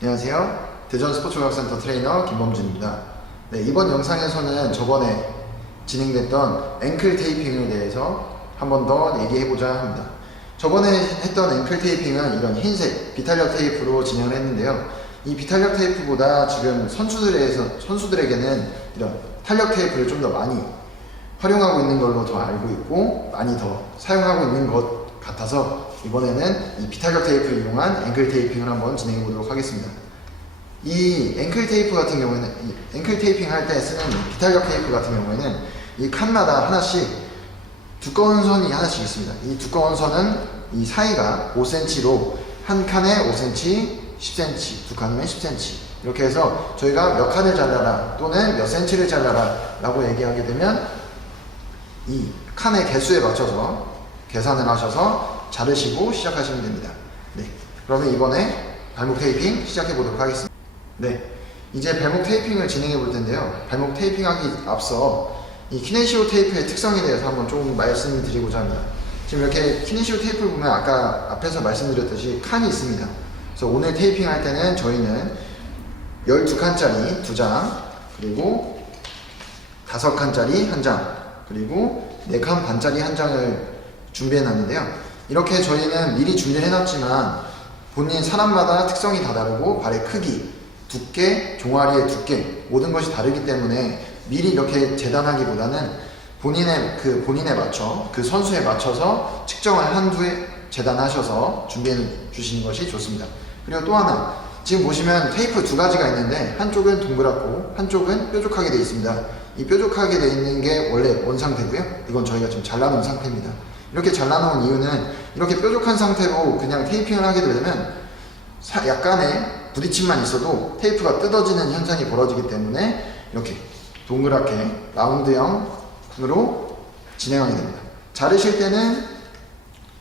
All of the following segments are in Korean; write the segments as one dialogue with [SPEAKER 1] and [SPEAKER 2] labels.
[SPEAKER 1] 안녕하세요. 대전 스포츠교육센터 트레이너 김범준입니다. 네, 이번 영상에서는 저번에 진행됐던 앵클 테이핑에 대해서 한 번 더 얘기해보자 합니다. 저번에 했던 앵클 테이핑은 이런 흰색 비탄력 테이프로 진행을 했는데요. 이 비탄력 테이프보다 지금 선수들에서, 선수들에게는 이런 탄력 테이프를 좀 더 많이 활용하고 있는 걸로 더 알고 있고 많이 더 사용하고 있는 것 같아서 이번에는 이 비탄력 테이프를 이용한 앵클 테이핑을 한번 진행해 보도록 하겠습니다. 이 앵클 테이프 같은 경우에는 이 앵클 테이핑 할 때 쓰는 이 비탄력 테이프 같은 경우에는 이 칸마다 하나씩 두꺼운 선이 하나씩 있습니다. 이 두꺼운 선은 이 사이가 5cm로 한 칸에 5cm, 10cm, 두 칸이면 10cm 이렇게 해서 저희가 몇 칸을 잘라라 또는 몇 cm를 잘라라 라고 얘기하게 되면 이 칸의 개수에 맞춰서 계산을 하셔서 자르시고 시작하시면 됩니다. 네. 그러면 이번에 발목 테이핑 시작해 보도록 하겠습니다. 네. 이제 발목 테이핑을 진행해 볼 텐데요. 발목 테이핑 하기 앞서 이 키네시오 테이프의 특성에 대해서 한번 좀 말씀을 드리고자 합니다. 지금 이렇게 키네시오 테이프를 보면 아까 앞에서 말씀드렸듯이 칸이 있습니다. 그래서 오늘 테이핑 할 때는 저희는 12칸짜리 2장, 그리고 5칸짜리 1장, 그리고 4칸 반짜리 1장을 준비해 놨는데요. 이렇게 저희는 미리 준비를 해놨지만 본인 사람마다 특성이 다 다르고 발의 크기, 두께, 종아리의 두께 모든 것이 다르기 때문에 미리 이렇게 재단하기보다는 본인의 그 본인에 맞춰 그 선수에 맞춰서 측정을 한 후에 재단하셔서 준비해 주시는 것이 좋습니다. 그리고 또 하나 지금 보시면 테이프 두 가지가 있는데 한쪽은 동그랗고 한쪽은 뾰족하게 되어 있습니다. 이 뾰족하게 되어 있는 게 원래 원 상태고요. 이건 저희가 지금 잘라놓은 상태입니다. 이렇게 잘라놓은 이유는 이렇게 뾰족한 상태로 그냥 테이핑을 하게 되면 사- 약간의 부딪힘만 있어도 테이프가 뜯어지는 현상이 벌어지기 때문에 이렇게 동그랗게 라운드형으로 진행하게 됩니다. 자르실 때는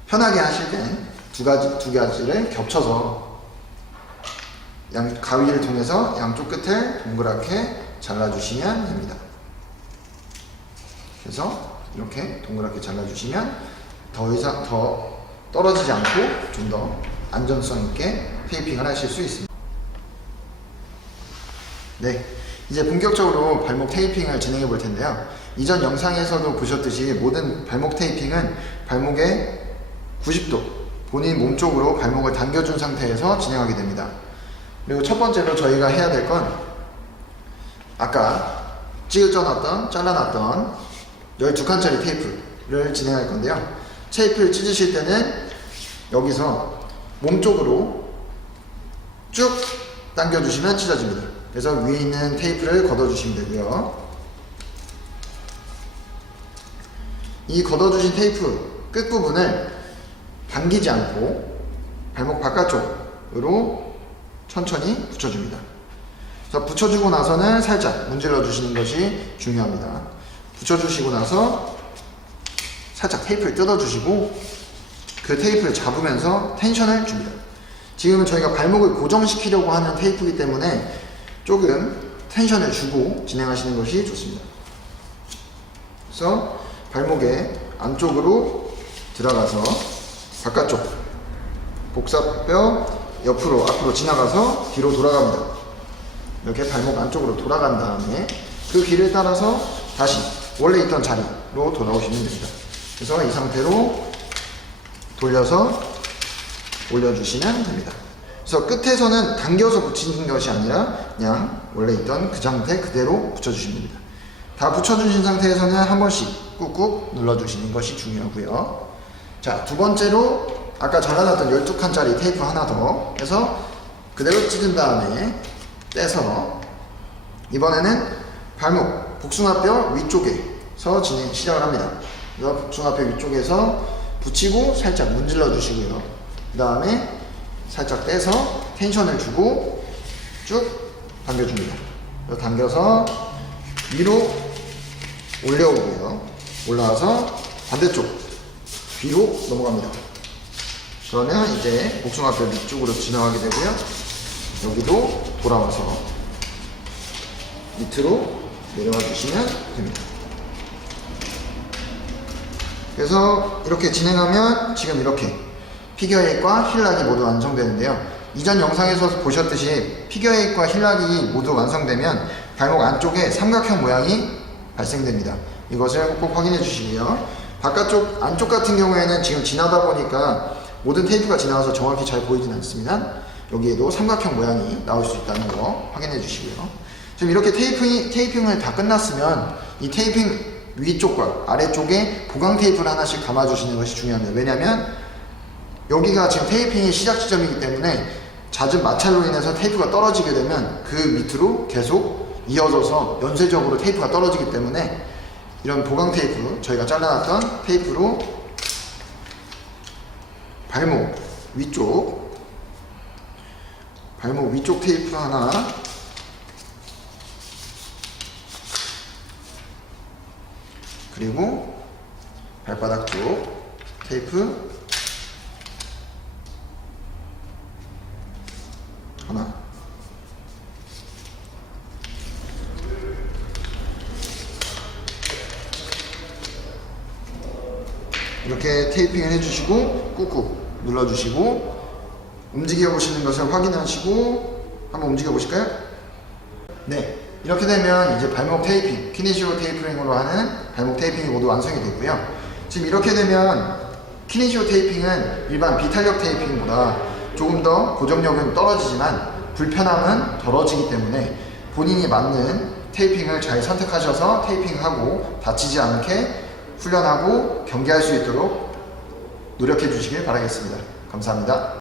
[SPEAKER 1] 편하게 하실 때는 두 가지 두 가지를 겹쳐서 양 가위를 통해서 양쪽 끝을 동그랗게 잘라주시면 됩니다. 그래서 이렇게 동그랗게 잘라주시면 더 이상 더 떨어지지 않고 좀 더 안전성 있게 테이핑을 하실 수 있습니다. 네, 이제 본격적으로 발목 테이핑을 진행해 볼 텐데요. 이전 영상에서도 보셨듯이 모든 발목 테이핑은 발목에 90도 본인 몸 쪽으로 발목을 당겨준 상태에서 진행하게 됩니다. 그리고 첫 번째로 저희가 해야 될 건 아까 찢어놨던 잘라놨던 12칸짜리 테이프를 진행할 건데요. 테이프를 찢으실 때는 여기서 몸 쪽으로 쭉 당겨주시면 찢어집니다. 그래서 위에 있는 테이프를 걷어주시면 되고요. 이 걷어주신 테이프 끝부분을 당기지 않고 발목 바깥쪽으로 천천히 붙여줍니다. 그래서 붙여주고 나서는 살짝 문질러 주시는 것이 중요합니다. 붙여주시고 나서 살짝 테이프를 뜯어주시고 그 테이프를 잡으면서 텐션을 줍니다. 지금은 저희가 발목을 고정시키려고 하는 테이프이기 때문에 조금 텐션을 주고 진행하시는 것이 좋습니다. 그래서 발목에 안쪽으로 들어가서 바깥쪽 복사뼈 옆으로 앞으로 지나가서 뒤로 돌아갑니다. 이렇게 발목 안쪽으로 돌아간 다음에 그 길을 따라서 다시 원래 있던 자리로 돌아오시면 됩니다. 그래서 이 상태로 돌려서 올려주시면 됩니다. 그래서 끝에서는 당겨서 붙이는 것이 아니라 그냥 원래 있던 그 상태 그대로 붙여주시면 됩니다. 다 붙여주신 상태에서는 한 번씩 꾹꾹 눌러주시는 것이 중요하고요. 자, 두 번째로 아까 잘라놨던 12칸짜리 테이프 하나 더 해서 그대로 찢은 다음에 떼서 이번에는 발목 복숭아뼈 위쪽에서 진행 시작을 합니다. 그래서 복숭아뼈 위쪽에서 붙이고 살짝 문질러 주시고요. 그 다음에 살짝 떼서 텐션을 주고 쭉 당겨줍니다. 당겨서 위로 올려오고요. 올라와서 반대쪽 뒤로 넘어갑니다. 그러면 이제 복숭아뼈 위쪽으로 지나가게 되고요. 여기도 돌아와서 밑으로 내려와 주시면 됩니다. 그래서 이렇게 진행하면 지금 이렇게 피겨에잇과 힐락이 모두 완성되는데요. 이전 영상에서 보셨듯이 피겨에잇과 힐락이 모두 완성되면 발목 안쪽에 삼각형 모양이 발생됩니다. 이것을 꼭 확인해 주시고요. 바깥쪽 안쪽 같은 경우에는 지금 지나다 보니까 모든 테이프가 지나가서 정확히 잘 보이진 않습니다. 여기에도 삼각형 모양이 나올 수 있다는 거 확인해 주시고요. 지금 이렇게 테이핑, 테이핑을 다 끝났으면 이 테이핑 위쪽과 아래쪽에 보강 테이프를 하나씩 감아주시는 것이 중요합니다. 왜냐하면 여기가 지금 테이핑의 시작 지점이기 때문에 잦은 마찰로 인해서 테이프가 떨어지게 되면 그 밑으로 계속 이어져서 연쇄적으로 테이프가 떨어지기 때문에 이런 보강 테이프 저희가 잘라놨던 테이프로 발목 위쪽 발목 위쪽 테이프 하나 그리고 발바닥 쪽 테이프 하나 이렇게 테이핑을 해주시고 꾹꾹 눌러주시고 움직여 보시는 것을 확인하시고 한번 움직여 보실까요? 네 이렇게 되면 이제 발목 테이핑 키네시오 테이프링으로 하는 발목 테이핑이 모두 완성이 되고요 지금 이렇게 되면 키네시오 테이핑은 일반 비탄력 테이핑보다 조금 더 고정력은 떨어지지만 불편함은 덜어지기 때문에 본인이 맞는 테이핑을 잘 선택하셔서 테이핑하고 다치지 않게 훈련하고 경기할 수 있도록 노력해 주시길 바라겠습니다. 감사합니다.